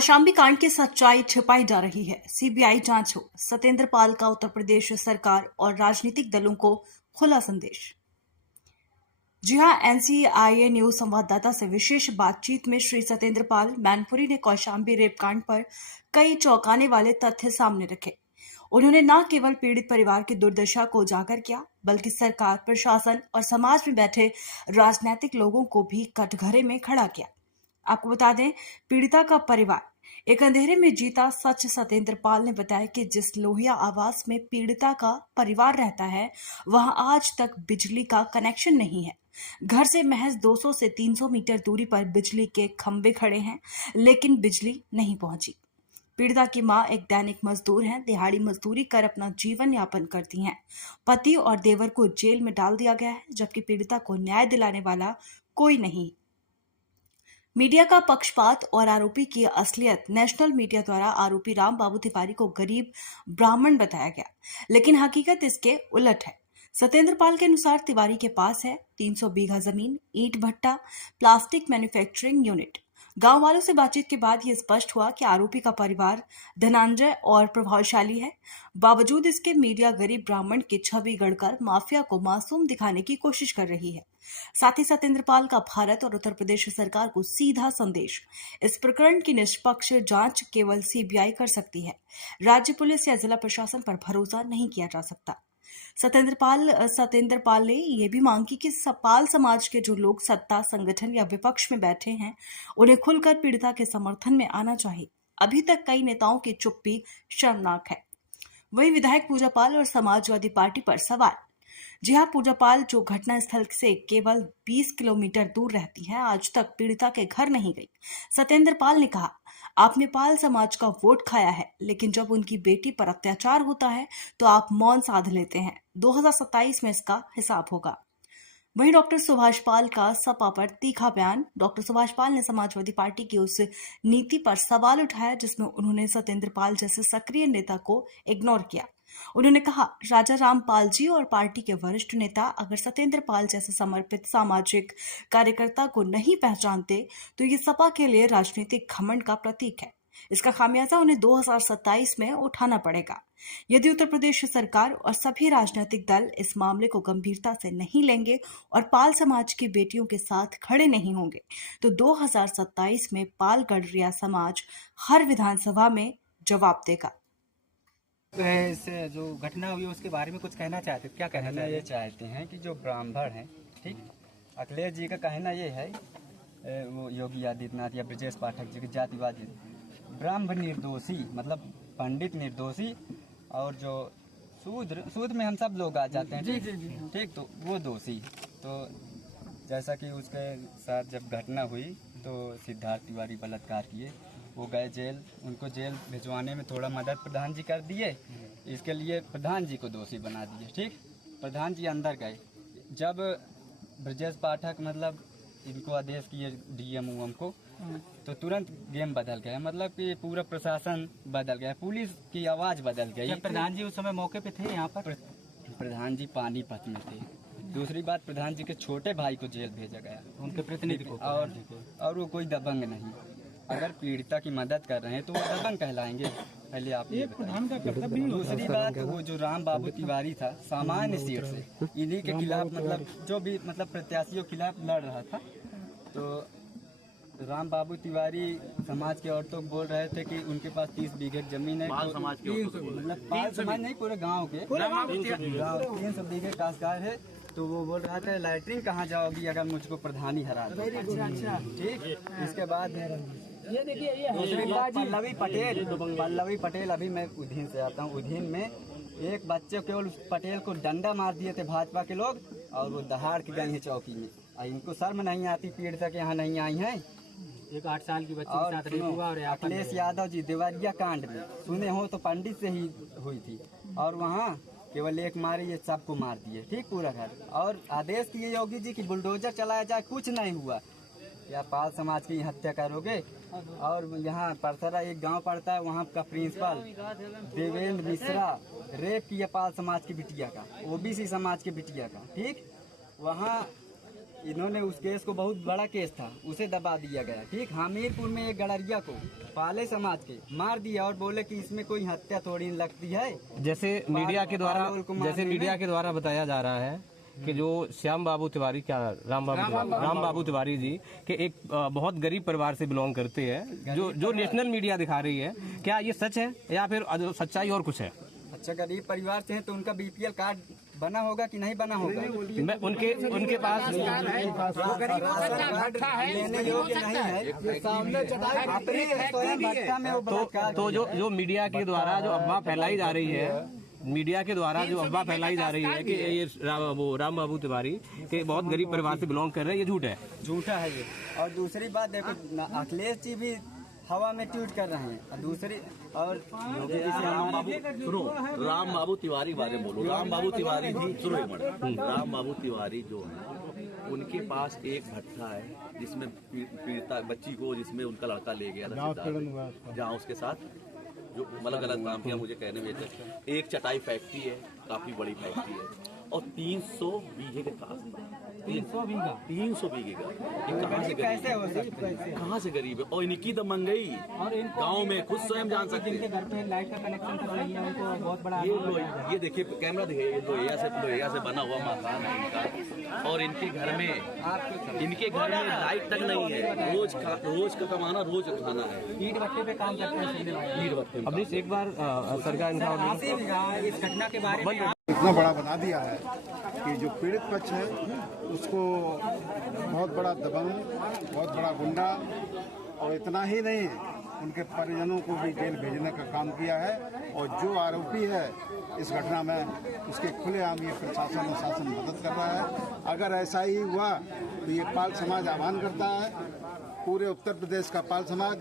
कौशाम्बी कांड की सच्चाई छिपाई जा रही है। सीबीआई जांच हो। सतेंद्र पाल का उत्तर प्रदेश सरकार और राजनीतिक दलों को खुला संदेश। जी हां, एनसीआईए न्यूज संवाददाता से विशेष बातचीत में श्री सतेंद्र पाल मैनपुरी ने कौशाम्बी रेप कांड पर कई चौंकाने वाले तथ्य सामने रखे। उन्होंने न केवल पीड़ित परिवार की दुर्दशा को उजागर किया, बल्कि सरकार, प्रशासन और समाज में बैठे राजनीतिक लोगों को भी कटघरे में खड़ा किया। आपको बता दें, पीड़िता का परिवार एक अंधेरे में जीता सच। सतेंद्र पाल ने बताया कि जिस लोहिया आवास में पीड़िता का परिवार रहता है, वहां आज तक बिजली का कनेक्शन नहीं है। घर से महज 200 से 300 मीटर दूरी पर बिजली के खंभे खड़े हैं, लेकिन बिजली नहीं पहुंची। पीड़िता की मां एक दैनिक मजदूर हैं, दिहाड़ी मजदूरी कर अपना जीवन यापन करती हैं। पति और देवर को जेल में डाल दिया गया है, जबकि पीड़िता को न्याय दिलाने वाला कोई नहीं। मीडिया का पक्षपात और आरोपी की असलियत। नेशनल मीडिया द्वारा आरोपी राम बाबू तिवारी को गरीब ब्राह्मण बताया गया, लेकिन हकीकत इसके उलट है। सतेंद्र पाल के अनुसार तिवारी के पास है 300 बीघा जमीन, ईंट भट्टा, प्लास्टिक मैन्युफैक्चरिंग यूनिट। गांव वालों से बातचीत के बाद यह स्पष्ट हुआ कि आरोपी का परिवार धनंजय और प्रभावशाली है। बावजूद इसके मीडिया गरीब ब्राह्मण की छवि गढ़कर माफिया को मासूम दिखाने की कोशिश कर रही है। साथ ही सतेंद्र पाल का भारत और उत्तर प्रदेश सरकार को सीधा संदेश, इस प्रकरण की निष्पक्ष जांच केवल सीबीआई कर सकती है। राज्य पुलिस या जिला प्रशासन पर भरोसा नहीं किया जा सकता। सतेंद्र पाल ने यह भी मांग की कि पाल समाज के जो लोग सत्ता, संगठन या विपक्ष में बैठे हैं, उन्हें खुलकर पीड़िता के समर्थन में आना चाहिए। अभी तक कई नेताओं की चुप्पी शर्मनाक है। वहीं विधायक पूजा पाल और समाजवादी पार्टी पर सवाल। जी हां, पूजा पाल जो घटनास्थल से केवल 20 किलोमीटर दूर रहती हैं, आज तक पीड़िता के घर नहीं गई। सतेंद्र पाल ने कहा, आपने पाल समाज का वोट खाया है, लेकिन जब उनकी बेटी पर अत्याचार होता है तो आप मौन साध लेते हैं। 2027 में इसका हिसाब होगा। वहीं डॉक्टर सुभाष पाल का सपा पर तीखा बयान। डॉक्टर सुभाष पाल ने समाजवादी पार्टी की उस नीति पर सवाल उठाया जिसमें उन्होंने सतेंद्र पाल जैसे सक्रिय नेता को इग्नोर किया। उन्होंने कहा, राजा रामपाल जी और पार्टी के वरिष्ठ नेता अगर सतेंद्र पाल जैसे समर्पित सामाजिक कार्यकर्ता को नहीं पहचानते तो ये सपा के लिए राजनीतिक घमंड का प्रतीक है। इसका खामियाजा उन्हें 2027 में उठाना पड़ेगा। यदि उत्तर प्रदेश सरकार और सभी राजनीतिक दल इस मामले को गंभीरता से नहीं लेंगे और पाल समाज की बेटियों के साथ खड़े नहीं होंगे, तो 2027 में पाल गडरिया समाज हर विधानसभा में जवाब देगा। से जो घटना हुई उसके बारे में कुछ कहना चाहते, क्या कहना चाहते? ये चाहते हैं कि जो ब्राह्मण हैं, ठीक, अखिलेश जी का कहना ये है, वो योगी आदित्यनाथ या ब्रजेश पाठक जी के जातिवादी, ब्राह्मण निर्दोषी, मतलब पंडित निर्दोषी, और जो शूद्र में हम सब लोग आ जाते हैं, ठीक, तो वो दोषी। तो जैसा कि उसके साथ जब घटना हुई तो सिद्धार्थ तिवारी बलात्कार किए, वो गए जेल। उनको जेल भिजवाने में थोड़ा मदद प्रधान जी कर दिए, इसके लिए प्रधान जी को दोषी बना दिए, ठीक। प्रधान जी अंदर गए, जब ब्रजेश पाठक मतलब इनको आदेश किए डीएम उम को, तो तुरंत गेम बदल गया, मतलब कि पूरा प्रशासन बदल गया, पुलिस की आवाज़ बदल गई। प्रधान जी उस समय मौके पे थे यहाँ पर? प्रधान जी पानीपत में थे। दूसरी बात, प्रधान जी के छोटे भाई को जेल भेजा गया, उनके प्रतिनिधि को, और वो कोई दबंग नहीं। अगर पीड़िता की मदद कर रहे हैं तो वो दबंग कहलाएंगे, पहले आप ये बताइए। दूसरी बात, वो जो राम बाबू तिवारी था, सामान्य सीट से इन्हीं के खिलाफ, मतलब जो भी मतलब प्रत्याशियों के खिलाफ लड़ रहा था, तो राम बाबू तिवारी समाज के औरतों को बोल रहे थे कि उनके पास 30 बीघे जमीन है, मतलब पाल समाज नहीं, पूरे गांव के 300 बीघे काश्तकार है। तो वो बोल रहा था, लैट्रिन कहाँ जाओगी अगर मुझको प्रधानी हरा दो, ठीक। इसके बाद पल्लवी पटेल, अभी मैं उधीन से आता हूँ। उधीन में एक बच्चे केवल पटेल को डंडा मार दिए थे भाजपा के लोग, और वो दहाड़ के गए हैं चौकी में। इनको शर्म नहीं आती, पीड़िता के यहाँ नहीं आई हैं। एक 8 साल की बच्ची के साथ रेप हुआ। और अखिलेश यादव जी देवरिया कांड में सुने हो तो पंडित से ही हुई थी, और वहाँ केवल एक मारे, ये सबको मार दिए, ठीक, पूरा घर। और आदेश दिए योगी जी की बुलडोजर चलाया जाए, कुछ नहीं हुआ। या पाल समाज की हत्या करोगे? और यहाँ परसरा एक गांव पड़ता है, वहाँ का प्रिंसिपल देवेंद्र मिश्रा रेप किया पाल समाज की बिटिया का, ओबीसी समाज की बिटिया का, ठीक। वहाँ इन्होंने उस केस को, बहुत बड़ा केस था, उसे दबा दिया गया। ठीक, हमीरपुर में एक गड़रिया को पाले समाज के मार दिया और बोले कि इसमें कोई हत्या थोड़ी लगती है। जैसे मीडिया के द्वारा पाल को मारने में। बताया जा रहा है कि जो श्याम बाबू तिवारी, क्या राम बाबू तिवारी जी के एक बहुत गरीब परिवार से बिलोंग करते हैं, जो नेशनल मीडिया दिखा रही है, क्या ये सच है या फिर सच्चाई और कुछ है? अच्छा, गरीब परिवार से हैं तो उनका बीपीएल कार्ड बना होगा कि नहीं बना होगा? मैं उनके पास लेने योग्य नहीं है। तो जो मीडिया के द्वारा जो अफवाह फैलाई जा रही है, कि ये राम बाबू तिवारी के बहुत गरीब परिवार से बिलोंग कर रहे हैं, ये झूठ है? झूठा है ये। और दूसरी बात देखो, अखिलेश जी भी हवा में ट्वीट कर रहे हैं। और दूसरी और सुनो, राम बाबू तिवारी बारे में बोलो। राम बाबू तिवारी जी, सुनो एक मिनट, राम बाबू तिवारी जो है उनके पास एक भट्ठा है जिसमें पीड़िता बच्ची को, जिसमें उनका लड़का ले गया था, जहाँ उसके साथ जो मतलब गलत काम किया, मुझे कहने में एक चटाई फैक्ट्री है, काफी बड़ी फैक्ट्री है, और 300 बीघे के पास, 300 बीघे का, ये कहाँ से कैसे हो सकता है? कहाँ से गरीब है? और इनकी तो मंगई गांव में खुद स्वयं जान सकते जिनके घर पे लाइट का कनेक्शन तो नहीं है, उनको बहुत बड़ा ये देखिए कैमरा दिखे, ये लोहिया से बना हुआ मकान है इनका, और इनके घर में लाइट तक नहीं है। रोज का कमाना, रोज खाना है। ईट भट्टे पे काम करते हैं। ईट भट्टे अब एक बार सरकार इस घटना के बारे में इतना बड़ा बना दिया है कि जो पीड़ित पक्ष है उसको बहुत बड़ा दबंग, बहुत बड़ा गुंडा, और इतना ही नहीं, उनके परिजनों को भी जेल भेजने का काम किया है। और जो आरोपी है इस घटना में, उसके खुलेआम ये प्रशासन और शासन मदद कर रहा है। अगर ऐसा ही हुआ तो ये पाल समाज आह्वान करता है, पूरे उत्तर प्रदेश का पाल समाज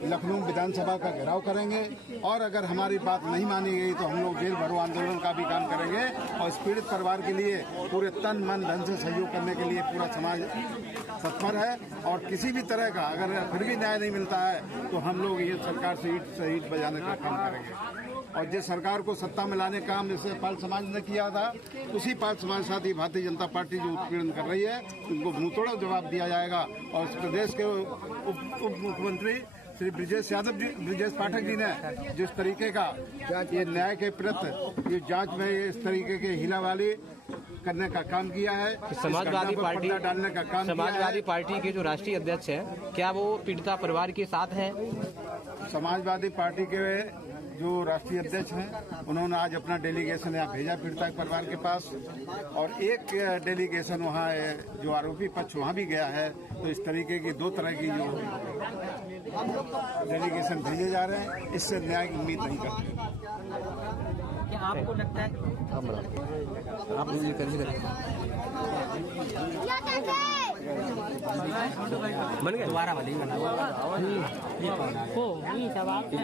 लखनऊ विधानसभा का घेराव करेंगे, और अगर हमारी बात नहीं मानी गई तो हम लोग जेल भरो आंदोलन का भी काम करेंगे। और इस पीड़ित परिवार के लिए पूरे तन मन धन से सहयोग करने के लिए पूरा समाज तत्पर है। और किसी भी तरह का अगर फिर भी न्याय नहीं मिलता है तो हम लोग ये सरकार से ईंट बजाने का काम करेंगे। और जिस सरकार को सत्ता में लाने का काम जैसे पाल समाज ने किया था, उसी पाल समाज के साथ ही भारतीय जनता पार्टी जो उत्पीड़न कर रही है, उनको मुंहतोड़ जवाब दिया जाएगा। और इस प्रदेश के उप मुख्यमंत्री श्री ब्रिजेश पाठक जी ने जिस तरीके का ये न्याय के प्रति ये जांच में इस तरीके के हीलावाली करने का काम किया है, समाजवादी पार्टी डालने का काम, समाजवादी पार्टी के जो राष्ट्रीय अध्यक्ष हैं, क्या वो पीड़िता परिवार के साथ हैं? समाजवादी पार्टी के जो राष्ट्रीय अध्यक्ष हैं, उन्होंने आज अपना डेलीगेशन यहाँ भेजा पीड़िता परिवार के पास, और एक डेलीगेशन वहाँ जो आरोपी पक्ष वहाँ भी गया है। तो इस तरीके की 2 तरह की जो डेलीगेशन भेजे जा रहे हैं, इससे न्याय की उम्मीद नहीं करते। क्या आपको लगता है बन गया? दोबारा वाली